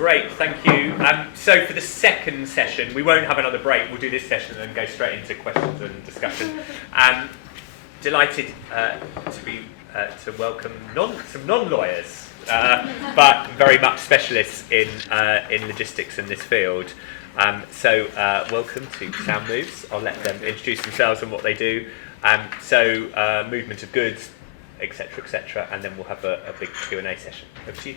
Great, thank you. So for the second session, we won't have another break. We'll do this session and then go straight into questions and discussion. Delighted to welcome some non-lawyers, but very much specialists in logistics in this field. So welcome to Sound Moves. I'll let them introduce themselves and what they do. Movement of goods, etc., and then we'll have a big Q&A session. Over to you.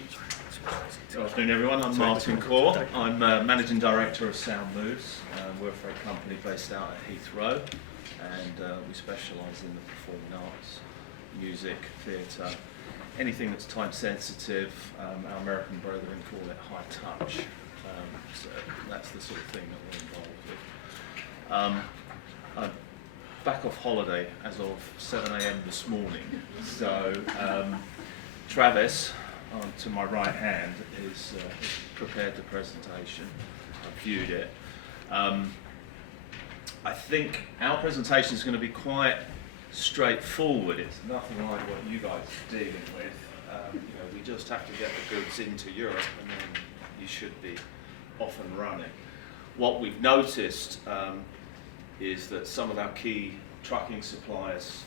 Good afternoon, everyone. I'm Martin Core. I'm Managing Director of Sound Moves. We're a company based out at Heathrow, and we specialise in the performing arts, music, theatre, anything that's time sensitive. Our American brethren call it high touch. So that's the sort of thing that we're involved with. I'm back off holiday as of 7 a.m. this morning. So Travis, to my right hand, is prepared the presentation. I've viewed it. I think our presentation is going to be quite straightforward. It's nothing like what you guys are dealing with. We just have to get the goods into Europe, and then you should be off and running. What we've noticed is that some of our key trucking suppliers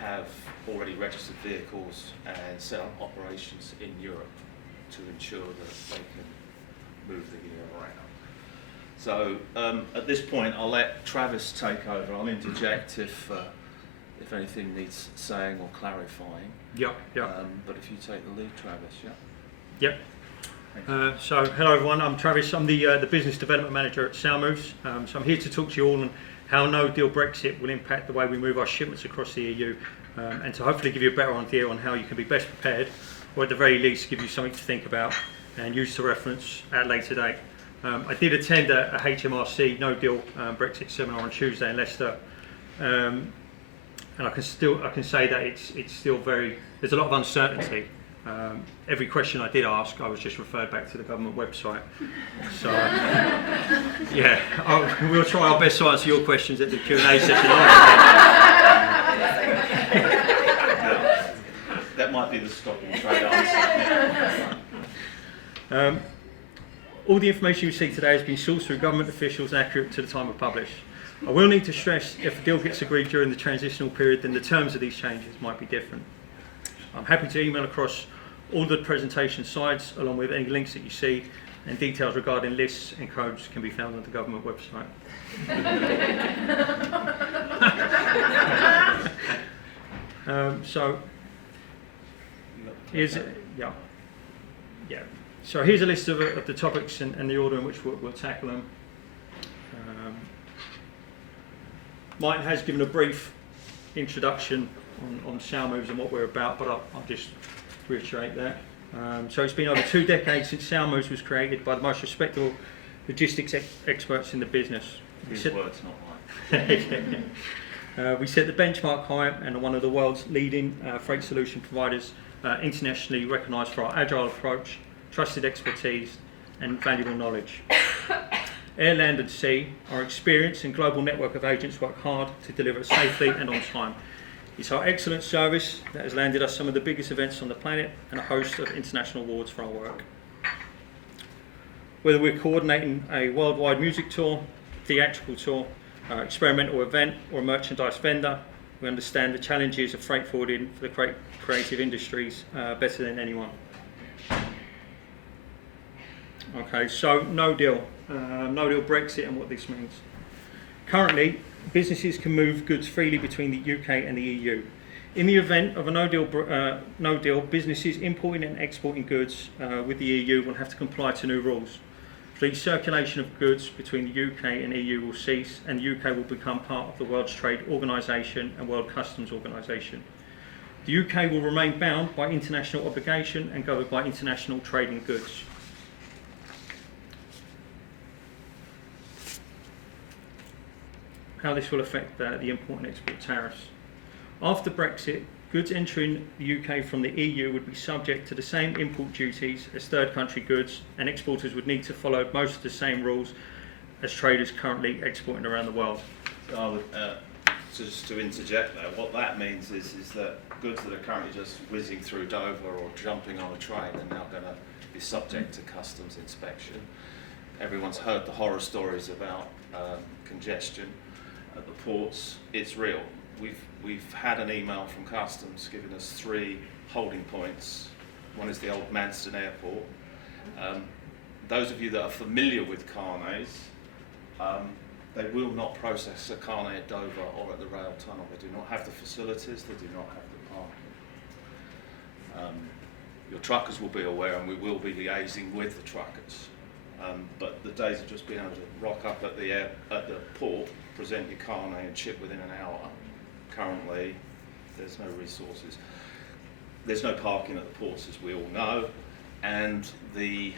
have already registered vehicles and set up operations in Europe to ensure that they can move the gear around. So at this point, I'll let Travis take over. I'll interject if anything needs saying or clarifying. Yep. But if you take the lead, Travis, Yep. So hello everyone, I'm Travis. I'm the Business Development Manager at Sound Moves. So I'm here to talk to you all on how No Deal Brexit will impact the way we move our shipments across the EU, and to hopefully give you a better idea on how you can be best prepared, or at the very least give you something to think about and use to reference at a later date. I did attend a HMRC No Deal Brexit seminar on Tuesday in Leicester, and I can say that it's still there's a lot of uncertainty. Every question I did ask, I was just referred back to the government website. So, we'll try our best to answer your questions at the Q&A session. That might be the stock and trade answer. All the information you see today has been sourced through government officials and accurate to the time of publish. I will need to stress, if a deal gets agreed during the transitional period, then the terms of these changes might be different. I'm happy to email across all the presentation slides along with any links that you see, and details regarding lists and codes can be found on the government website. So here's a list of the topics and the order in which we'll tackle them. Martin has given a brief introduction on Sound Moves and what we're about, but I'll just reiterate that. So it's been over 2 decades since Sound Moves was created by the most respectable logistics experts in the business. His words, not mine. We set the benchmark high and are one of the world's leading freight solution providers, internationally recognised for our agile approach, trusted expertise and valuable knowledge. Air, land and sea, our experienced and global network of agents work hard to deliver safely and on time. It's our excellent service that has landed us some of the biggest events on the planet and a host of international awards for our work. Whether we're coordinating a worldwide music tour, theatrical tour, experimental event or a merchandise vendor, we understand the challenges of freight forwarding for the creative industries better than anyone. Okay, so No Deal Brexit and what this means. Currently, businesses can move goods freely between the UK and the EU. In the event of a no deal, businesses importing and exporting goods with the EU will have to comply to new rules. The circulation of goods between the UK and EU will cease, and the UK will become part of the World Trade Organisation and World Customs Organisation. The UK will remain bound by international obligation and governed by international trade in goods. How this will affect the import and export tariffs. After Brexit, goods entering the UK from the EU would be subject to the same import duties as third country goods, and exporters would need to follow most of the same rules as traders currently exporting around the world. So I would, just to interject there, what that means is that goods that are currently just whizzing through Dover or jumping on a train are now going to is subject to customs inspection. Everyone's heard the horror stories about congestion at the ports. It's real. We've had an email from customs giving us 3 holding points. One is the old Manston Airport. Those of you that are familiar with carnets, they will not process a carnet at Dover or at the rail tunnel. They do not have the facilities, they do not have the parking. Your truckers will be aware, and we will be liaising with the truckers. But the days of just being able to rock up at the port, present your carnet and ship within an hour, currently there's no resources. There's no parking at the ports, as we all know, and the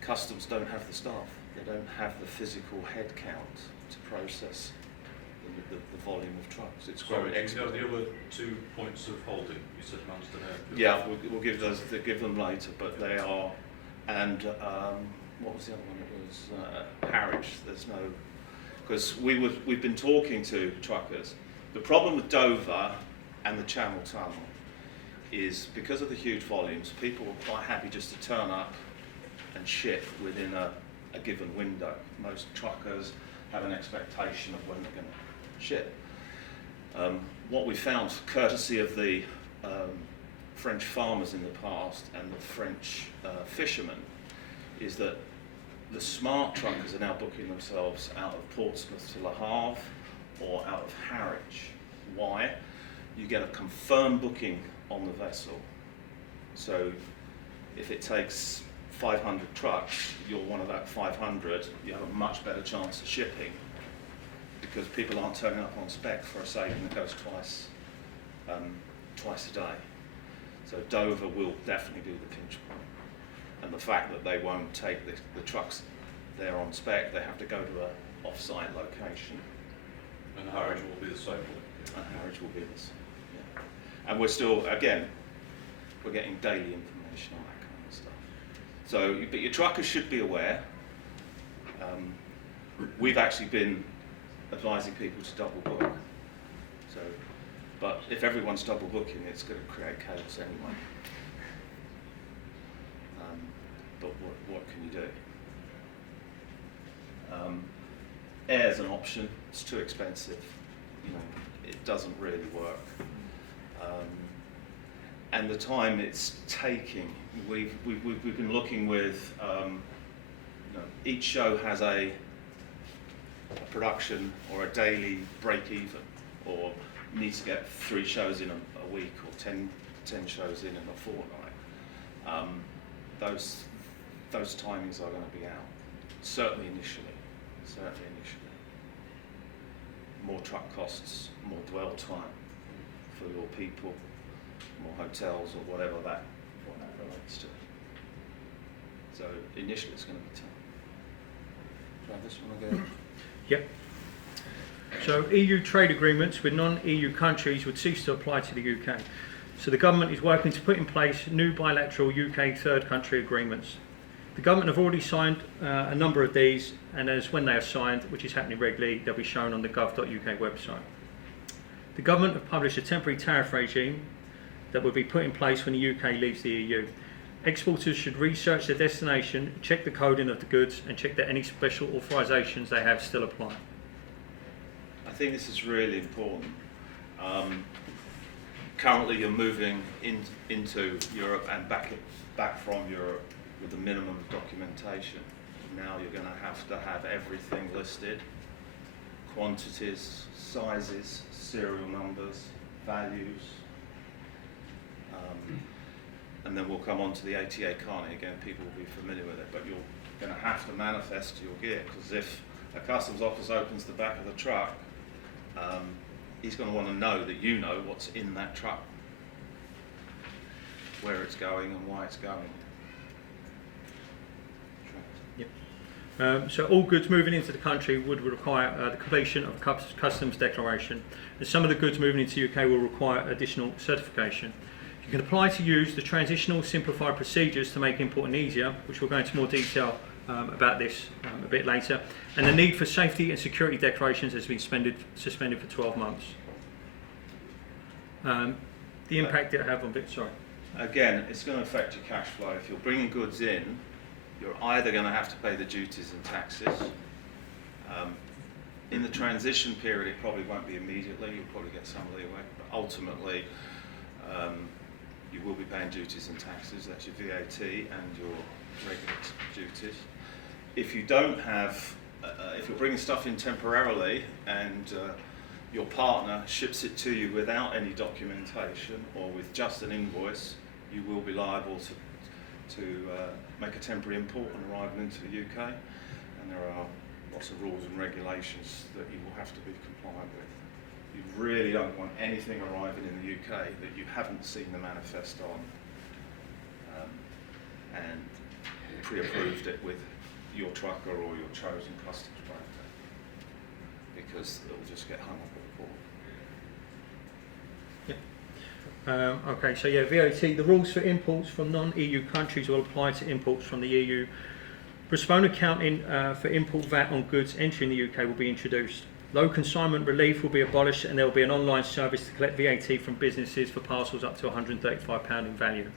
customs don't have the staff. They don't have the physical head count to process the volume of trucks. It's growing exponentially. There were 2 points of holding. You said Manston Airport. Yeah, we'll give them later, but they are. And what was the other one? It was Harwich. There's no, because we've been talking to truckers. The problem with Dover and the Channel Tunnel is because of the huge volumes, people are quite happy just to turn up and ship within a given window. Most truckers have an expectation of when they're going to ship. What we found, courtesy of the French farmers in the past and the French fishermen, is that the smart truckers are now booking themselves out of Portsmouth to Le Havre or out of Harwich. Why? You get a confirmed booking on the vessel. So if it takes 500 trucks, you're one of that 500, you have a much better chance of shipping because people aren't turning up on spec for a sailing that goes twice a day. So Dover will definitely be the pinch point. And the fact that they won't take the trucks there on spec, they have to go to an off-site location. And Harwich will be the same. And Harwich will be the same. Yeah. And we're still, again, we're getting daily information on that kind of stuff. So, but your truckers should be aware. We've actually been advising people to double book. So, but if everyone's double booking, it's going to create chaos anyway. But what can you do? Air's an option. It's too expensive. You know, it doesn't really work. And the time it's taking, we've been looking with. Each show has a production or a daily break even, or needs to get 3 shows in a week or 10 shows in a fortnight. Those timings are going to be out. Certainly initially. More truck costs, more dwell time for your people, more hotels or whatever that relates to. So initially it's going to be tough. Travis, want to go? Yep. So EU trade agreements with non-EU countries would cease to apply to the UK. So the government is working to put in place new bilateral UK third country agreements. The government have already signed a number of these, and when they are signed, which is happening regularly, they'll be shown on the gov.uk website. The government have published a temporary tariff regime that will be put in place when the UK leaves the EU. Exporters should research their destination, check the coding of the goods, and check that any special authorisations they have still apply. I think this is really important. Currently you're moving into Europe and back from Europe with a minimum of documentation. Now you're going to have everything listed, quantities, sizes, serial numbers, values, and then we'll come on to the ATA carnet again. People will be familiar with it, but you're going to have to manifest your gear, because if a customs officer opens the back of the truck, he's going to want to know that you know what's in that truck, where it's going and why it's going. So all goods moving into the country would require the completion of a customs declaration, and some of the goods moving into the UK will require additional certification. You can apply to use the transitional simplified procedures to make importing easier, which we'll go into more detail about this a bit later, and the need for safety and security declarations has been suspended for 12 months. The impact it have on Again, it's going to affect your cash flow. If you're bringing goods in, you're either going to have to pay the duties and taxes. In the transition period, it probably won't be immediately. You'll probably get some leeway, but ultimately, you will be paying duties and taxes. That's your VAT and your regular duties. If you don't have, if you're bringing stuff in temporarily and your partner ships it to you without any documentation or with just an invoice, you will be liable to make a temporary import on arrival into the UK, and there are lots of rules and regulations that you will have to be compliant with. You really don't want anything arriving in the UK that you haven't seen the manifest on and pre-approved it with your trucker or your chosen customs broker, because it'll just get hung up at the port. Okay, so yeah, VAT, the rules for imports from non-EU countries will apply to imports from the EU. Postponed accounting for import VAT on goods entering the UK will be introduced. Low consignment relief will be abolished, and there will be an online service to collect VAT from businesses for parcels up to £135 in value.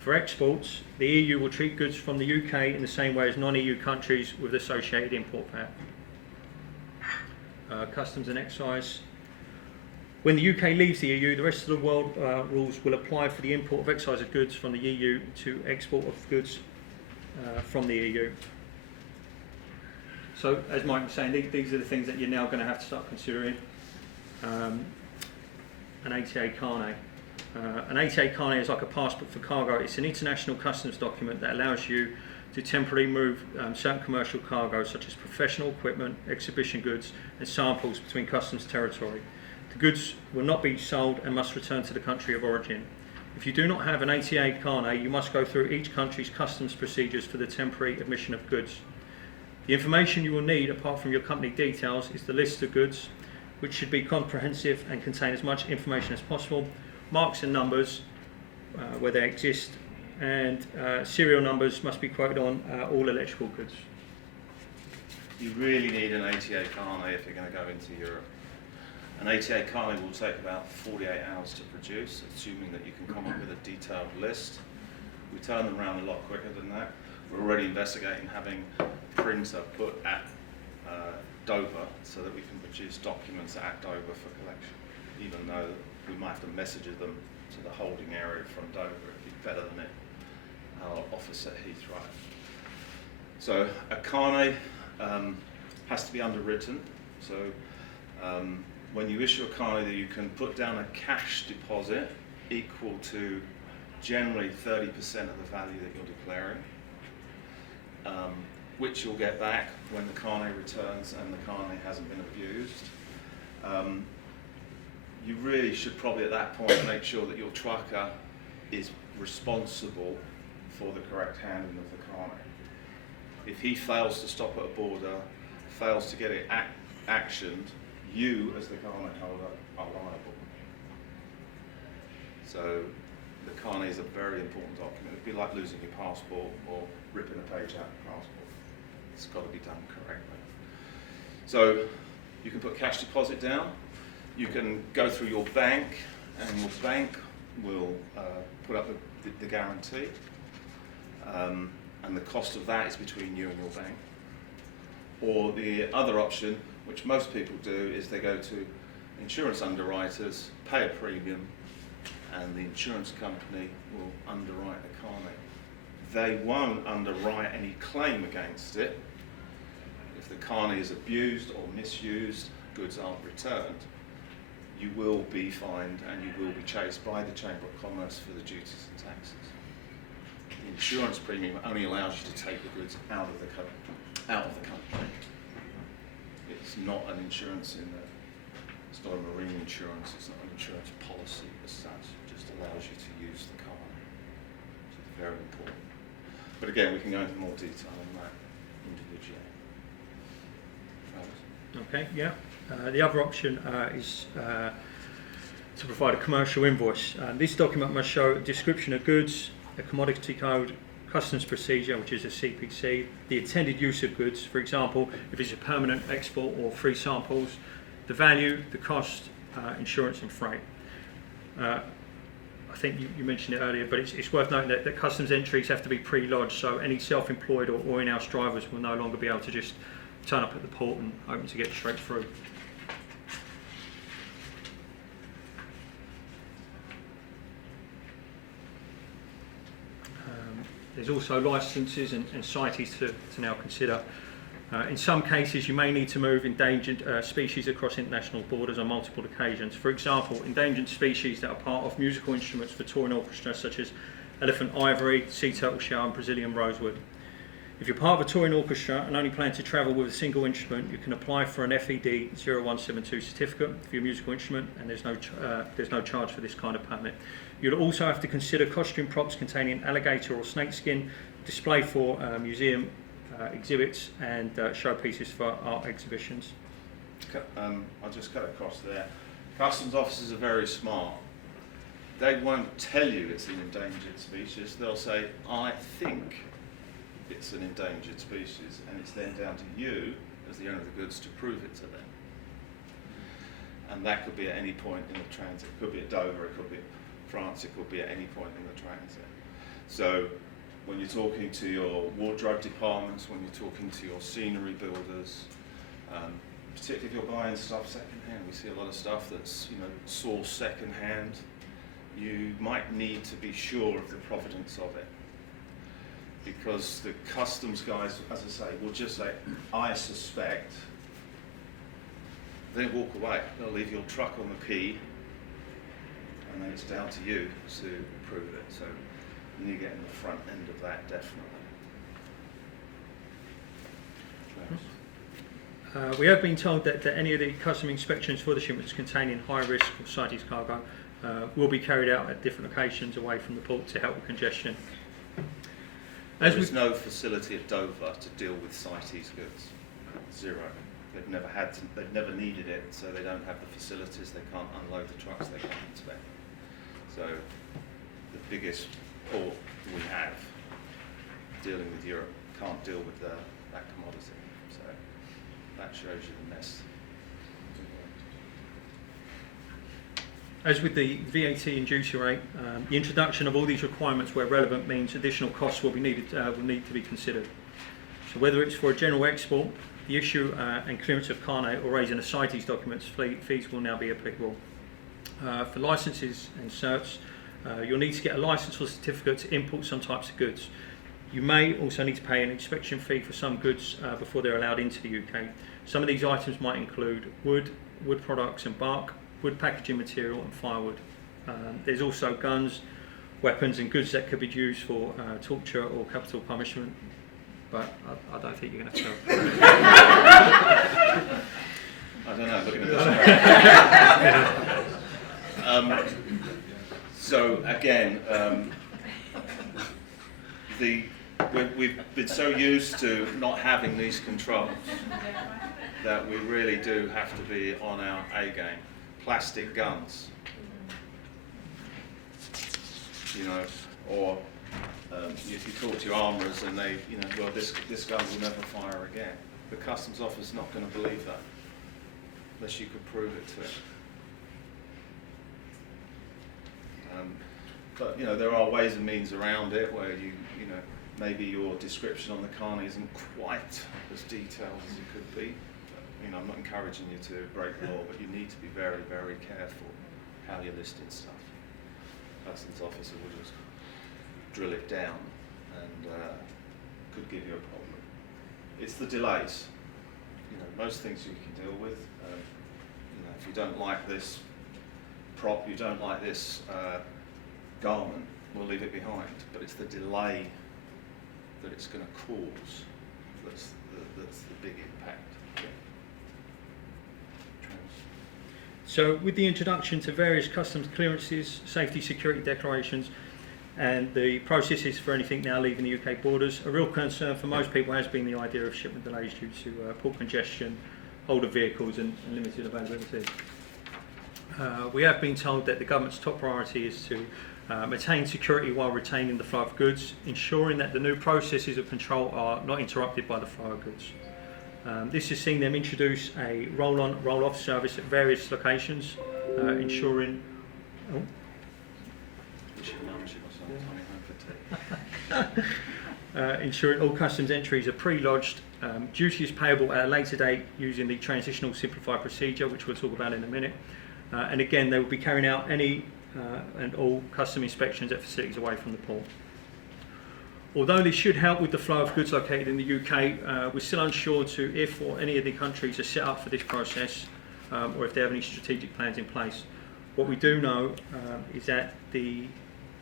For exports, the EU will treat goods from the UK in the same way as non-EU countries with associated import VAT. Customs and excise. When the UK leaves the EU, the rest of the world rules will apply for the import of excise of goods from the EU to export of goods from the EU. So, as Mike was saying, these are the things that you're now going to have to start considering. An ATA carnet. An ATA carnet is like a passport for cargo. It's an international customs document that allows you to temporarily move certain commercial cargo, such as professional equipment, exhibition goods, and samples between customs territory. The goods will not be sold and must return to the country of origin. If you do not have an ATA carnet, you must go through each country's customs procedures for the temporary admission of goods. The information you will need, apart from your company details, is the list of goods, which should be comprehensive and contain as much information as possible, marks and numbers where they exist, and serial numbers must be quoted on all electrical goods. You really need an ATA carnet if you're going to go into Europe. An ATA carnet will take about 48 hours to produce, assuming that you can come up with a detailed list. We turn them around a lot quicker than that. We're already investigating having a printer put at Dover so that we can produce documents at Dover for collection, even though we might have to message them to the holding area from Dover. It'd be better than it, our office at Heathrow. So a carnet has to be underwritten. So when you issue a carnet, you can put down a cash deposit equal to generally 30% of the value that you're declaring, which you'll get back when the carnet returns and the carnet hasn't been abused. You really should probably at that point make sure that your trucker is responsible for the correct handling of the carnet. If he fails to stop at a border, fails to get it actioned, you as the carnet holder are liable. So the carnet is a very important document. It'd be like losing your passport or ripping a page out of your passport. It's got to be done correctly. So you can put cash deposit down. You can go through your bank, and your bank will put up the guarantee. And the cost of that is between you and your bank. Or the other option, which most people do, is they go to insurance underwriters, pay a premium, and the insurance company will underwrite the carnet. They won't underwrite any claim against it. If the carnet is abused or misused, goods aren't returned, you will be fined and you will be chased by the Chamber of Commerce for the duties and taxes. The insurance premium only allows you to take the goods out of the country. It's not an insurance it's not a marine insurance, it's not an insurance policy as such, it just allows you to use the car. So it's very important. But again, we can go into more detail on that individually. Okay, yeah. The other option is to provide a commercial invoice. This document must show a description of goods, a commodity code, customs procedure, which is a CPC, the intended use of goods, for example, if it's a permanent export or free samples, the value, the cost, insurance and freight. I think you mentioned it earlier, but it's worth noting that customs entries have to be pre-lodged, so any self-employed or in-house drivers will no longer be able to just turn up at the port and open to get straight through. There's also licences and CITES to now consider. In some cases, you may need to move endangered species across international borders on multiple occasions. For example, endangered species that are part of musical instruments for touring orchestras, such as elephant ivory, sea turtle shell and Brazilian rosewood. If you're part of a touring orchestra and only plan to travel with a single instrument, you can apply for an FED 0172 certificate for your musical instrument, and there's no charge for this kind of permit. You'll also have to consider costume props containing alligator or snake skin, display for museum exhibits and showpieces for art exhibitions. I'll just cut across there. Customs officers are very smart. They won't tell you it's an endangered species. They'll say, I think it's an endangered species, and it's then down to you as the owner of the goods to prove it to them. And that could be at any point in the transit. It could be at Dover, it could be at France, it could be at any point in the transit. So when you're talking to your wardrobe departments, when you're talking to your scenery builders, particularly if you're buying stuff second-hand, we see a lot of stuff that's sourced second-hand. You might need to be sure of the provenance of it, because the customs guys, as I say, will just say, I suspect. They walk away. They'll leave your truck on the quay, and then it's down to you to prove it. So you need to get in the front end of that, definitely. We have been told that any of the custom inspections for the shipments containing high risk or CITES cargo will be carried out at different locations away from the port to help with congestion. There is no facility at Dover to deal with CITES goods. Zero. They've never needed it, so they don't have the facilities. They can't unload the trucks. They can't inspect. So the biggest port we have dealing with Europe can't deal with that commodity. So that shows you the mess. As with the VAT and duty rate, the introduction of all these requirements where relevant means additional costs will need to be considered. So whether it's for a general export, the issue and clearance of carnet or raising a CITES documents, fees will now be applicable. For licences and certs, you'll need to get a licence or certificate to import some types of goods. You may also need to pay an inspection fee for some goods before they're allowed into the UK. Some of these items might include wood products and bark, wood packaging material and firewood. There's also guns, weapons and goods that could be used for torture or capital punishment, but I don't think you're going to tell. I don't know, looking at this. So again, we've been so used to not having these controls that we really do have to be on our A game. Plastic guns, or if you talk to your armourers and they, well, this gun will never fire again. The customs officer's not going to believe that unless you could prove it to him. But there are ways and means around it where maybe your description on the carnet isn't quite as detailed as it could be. I'm not encouraging you to break the law, but you need to be very, very careful how you're listing stuff. Customs officer will just drill it down and could give you a problem. It's the delays. Most things you can deal with. If you don't like this prop, you don't like this garment, we'll leave it behind. But it's the delay that it's going to cause that's the big impact. So with the introduction to various customs clearances, safety security declarations and the processes for anything now leaving the UK borders, a real concern for most people has been the idea of shipment delays due to port congestion, older vehicles and limited availability. We have been told that the government's top priority is to maintain security while retaining the flow of goods, ensuring that the new processes of control are not interrupted by the flow of goods. This has seen them introduce a roll-on, roll-off service at various locations, ensuring... Wish your mum she was coming home for tea. Ensuring all customs entries are pre-lodged. Duty is payable at a later date using the transitional simplified procedure, which we'll talk about in a minute. And again, they will be carrying out any and all custom inspections at facilities away from the port. Although this should help with the flow of goods located in the UK, we're still unsure to if or any of the countries are set up for this process or if they have any strategic plans in place. What we do know is that the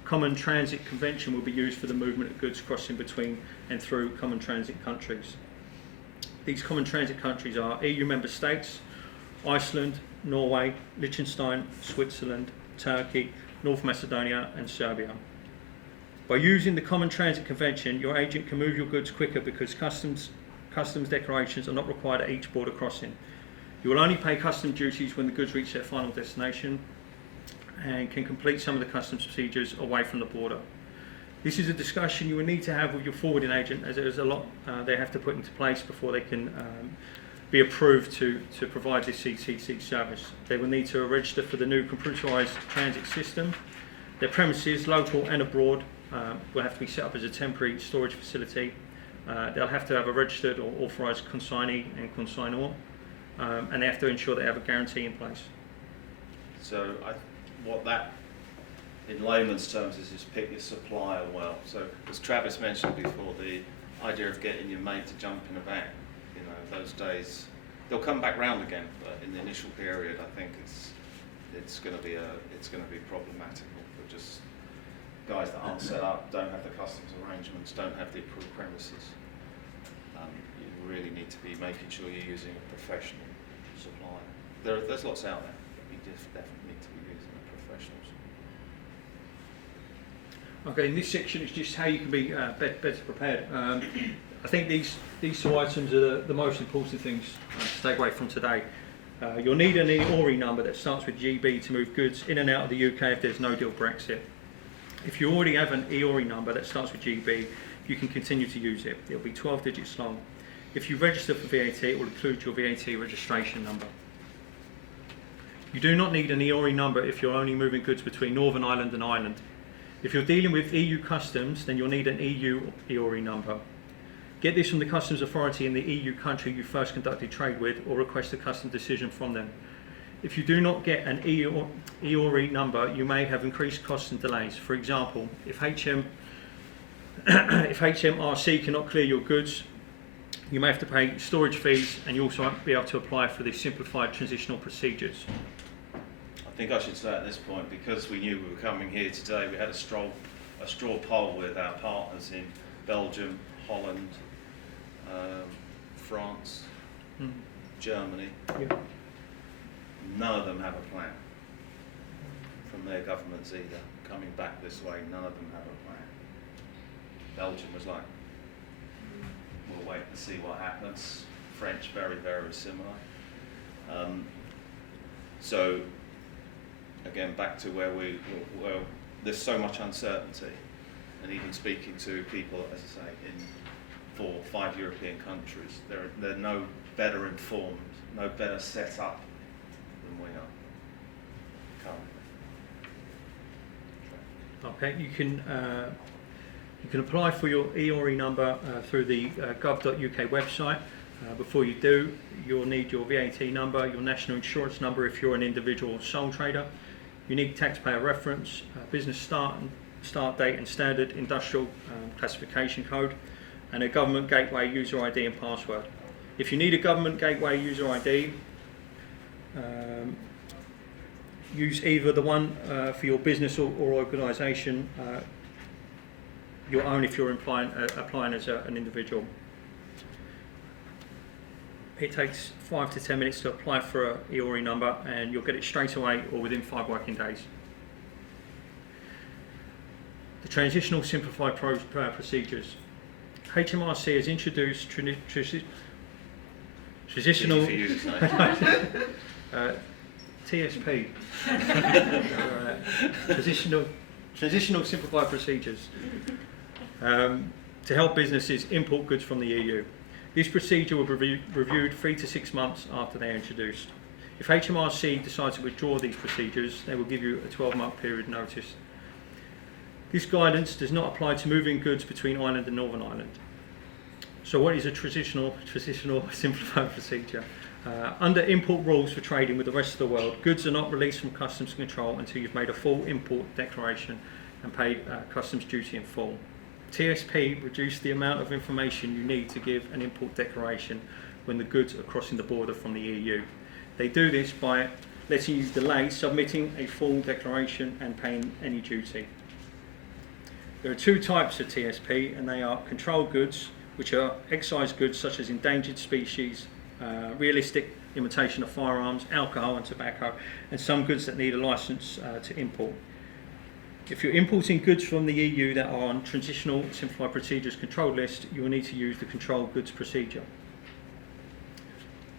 Common Transit Convention will be used for the movement of goods crossing between and through common transit countries. These common transit countries are EU member states, Iceland, Norway, Liechtenstein, Switzerland, Turkey, North Macedonia and Serbia. By using the Common Transit Convention, your agent can move your goods quicker because customs declarations are not required at each border crossing. You will only pay customs duties when the goods reach their final destination and can complete some of the customs procedures away from the border. This is a discussion you will need to have with your forwarding agent, as there is a lot they have to put into place before they can be approved to provide this CTC service. They will need to register for the new computerised transit system. Their premises, local and abroad, will have to be set up as a temporary storage facility. They'll have to have a registered or authorised consignee and consignor, and they have to ensure they have a guarantee in place. So what that, in layman's terms, is just pick your supplier well. So as Travis mentioned before, the idea of getting your mate to jump in a van, you know, those days, they'll come back round again, but in the initial period, I think it's going to be problematical for just guys that aren't set up, don't have the customs arrangements, don't have the approved premises. You really need to be making sure you're using a professional supplier. There's lots out there, but you just definitely need to be using a professional supplier. Okay, in this section it's just how you can be better prepared. I think these two items are the most important things to take away from today. You'll need an EORI number that starts with GB to move goods in and out of the UK if there's no deal Brexit. If you already have an EORI number that starts with GB, you can continue to use it. It'll be 12 digits long. If you register for VAT, it will include your VAT registration number. You do not need an EORI number if you're only moving goods between Northern Ireland and Ireland. If you're dealing with EU customs, then you'll need an EU EORI number. Get this from the customs authority in the EU country you first conducted trade with, or request a customs decision from them. If you do not get an EORI number, you may have increased costs and delays. For example, if HMRC cannot clear your goods, you may have to pay storage fees, and you also won't be able to apply for the simplified transitional procedures. I think I should say at this point, because we knew we were coming here today, we had a straw poll with our partners in Belgium, Holland, France, Germany. Yeah. None of them have a plan from their governments either. Coming back this way, none of them have a plan. Belgium was like, we'll wait and see what happens. French, very, very similar. So, again, back to where there's so much uncertainty, and even speaking to people, as I say, in 4 or 5 European countries, they're no better informed, no better set up than we are currently. Okay, you can apply for your EORI number through the gov.uk website. Before you do, you'll need your VAT number, your national insurance number if you're an individual or sole trader. You need taxpayer reference, business start date and standard industrial classification code, and a government gateway user ID and password. If you need a government gateway user ID, use either the one for your business or organisation, your own if you're applying as an individual. It takes 5 to 10 minutes to apply for an EORI number, and you'll get it straight away or within 5 working days. The transitional simplified procedures. HMRC has introduced transitional TSP. Transitional simplified procedures to help businesses import goods from the EU. This procedure will be reviewed 3 to 6 months after they are introduced. If HMRC decides to withdraw these procedures, they will give you a 12-month period notice. This guidance does not apply to moving goods between Ireland and Northern Ireland. So what is a traditional simplified procedure? Under import rules for trading with the rest of the world, goods are not released from customs control until you've made a full import declaration and paid customs duty in full. TSP reduced the amount of information you need to give an import declaration when the goods are crossing the border from the EU. They do this by letting you delay submitting a full declaration and paying any duty. There are two types of TSP, and they are controlled goods, which are excise goods such as endangered species, realistic imitation of firearms, alcohol and tobacco, and some goods that need a licence to import. If you're importing goods from the EU that are on Transitional Simplified Procedures controlled list, you will need to use the controlled goods procedure.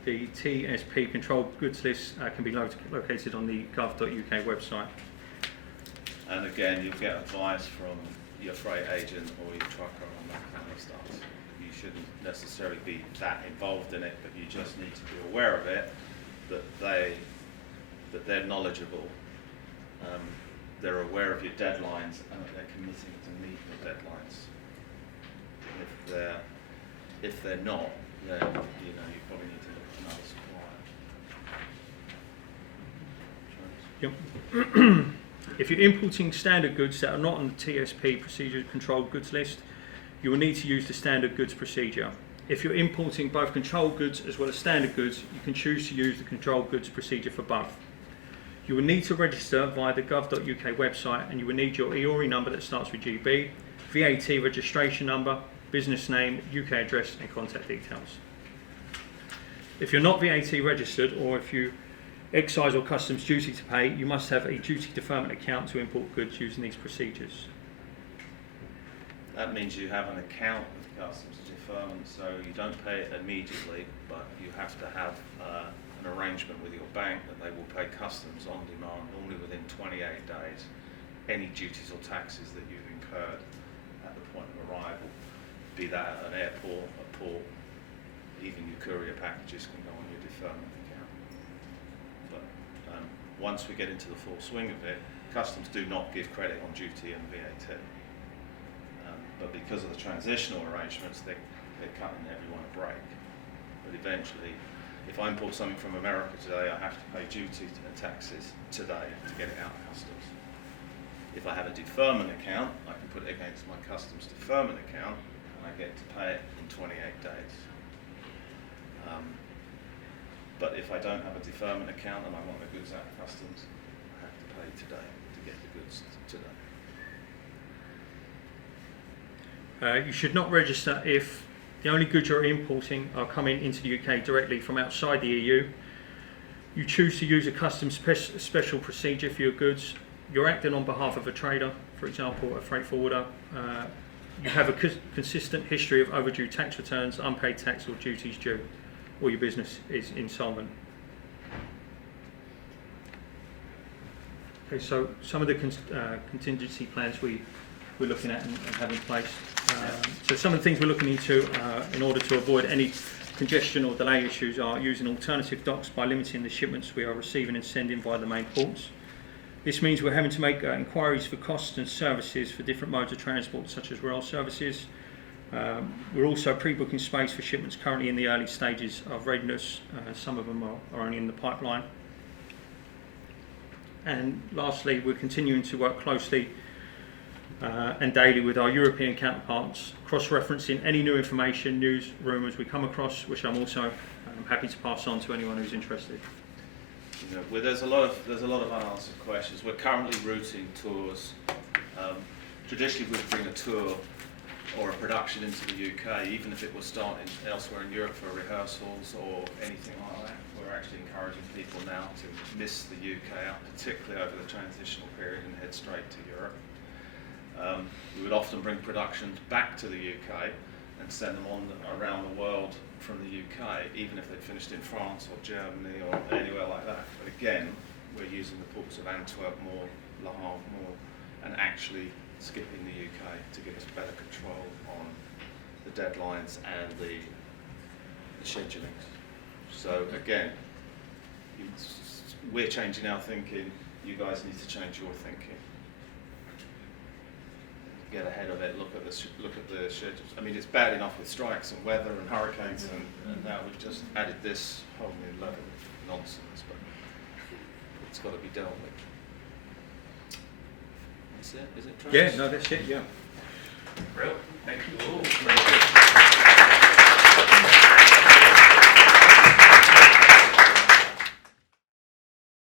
The TSP controlled goods list can be located on the gov.uk website. And again, you'll get advice from your freight agent or your trucker on that kind of stuff. You shouldn't necessarily be that involved in it, but you just need to be aware of it, that they're knowledgeable, they're aware of your deadlines, and that they're committing to meet your deadlines. If they're not, then you probably need to look at another supplier. Yep. If you're importing standard goods that are not on the TSP procedure controlled goods list, you will need to use the standard goods procedure. If you're importing both controlled goods as well as standard goods, you can choose to use the controlled goods procedure for both. You will need to register via the gov.uk website, and you will need your EORI number that starts with GB, VAT registration number, business name, UK address and contact details. If you're not VAT registered, or if you excise or customs duty to pay, you must have a duty deferment account to import goods using these procedures. That means you have an account with customs deferment, so you don't pay it immediately, but you have to have an arrangement with your bank that they will pay customs on demand, normally within 28 days, any duties or taxes that you've incurred at the point of arrival, be that at an airport, a port, even your courier packages can go on your deferment account. But once we get into the full swing of it, customs do not give credit on duty and VAT. But because of the transitional arrangements, they're cutting everyone a break. But eventually, if I import something from America today, I have to pay duty and taxes today to get it out of customs. If I have a deferment account, I can put it against my customs deferment account, and I get to pay it in 28 days. But if I don't have a deferment account and I want the goods out of customs, I have to pay today to get the goods today. You should not register if the only goods you're importing are coming into the UK directly from outside the EU. You choose to use a customs special procedure for your goods. You're acting on behalf of a trader, for example, a freight forwarder. You have a consistent history of overdue tax returns, unpaid tax or duties due, or your business is insolvent. Okay, so some of the contingency plans we're looking at and have in place. So some of the things we're looking into in order to avoid any congestion or delay issues are using alternative docks by limiting the shipments we are receiving and sending via the main ports. This means we're having to make inquiries for costs and services for different modes of transport, such as rail services. We're also pre-booking space for shipments currently in the early stages of readiness. Some of them are only in the pipeline. And lastly, we're continuing to work closely and daily with our European counterparts, cross-referencing any new information, news, rumours we come across, which I'm also happy to pass on to anyone who's interested. Well, there's a lot of unanswered questions. We're currently routing tours. Traditionally, we'd bring a tour or a production into the UK, even if it was starting elsewhere in Europe for rehearsals or anything like that. We're actually encouraging people now to miss the UK out, particularly over the transitional period, and head straight to Europe. We would often bring productions back to the UK and send them on around the world from the UK, even if they'd finished in France or Germany or anywhere like that. But again, we're using the ports of Antwerp more, Le Havre more, and actually skipping the UK to give us better control on the deadlines and the scheduling. So again, we're changing our thinking, you guys need to change your thinking. get ahead of it, look at the schedules. I mean, it's bad enough with strikes and weather and hurricanes, and now we've just added this whole new level of nonsense, but it's got to be dealt with. That's it, is it, Travis? Yeah, no, that's it, yeah. Brilliant. Thank you all.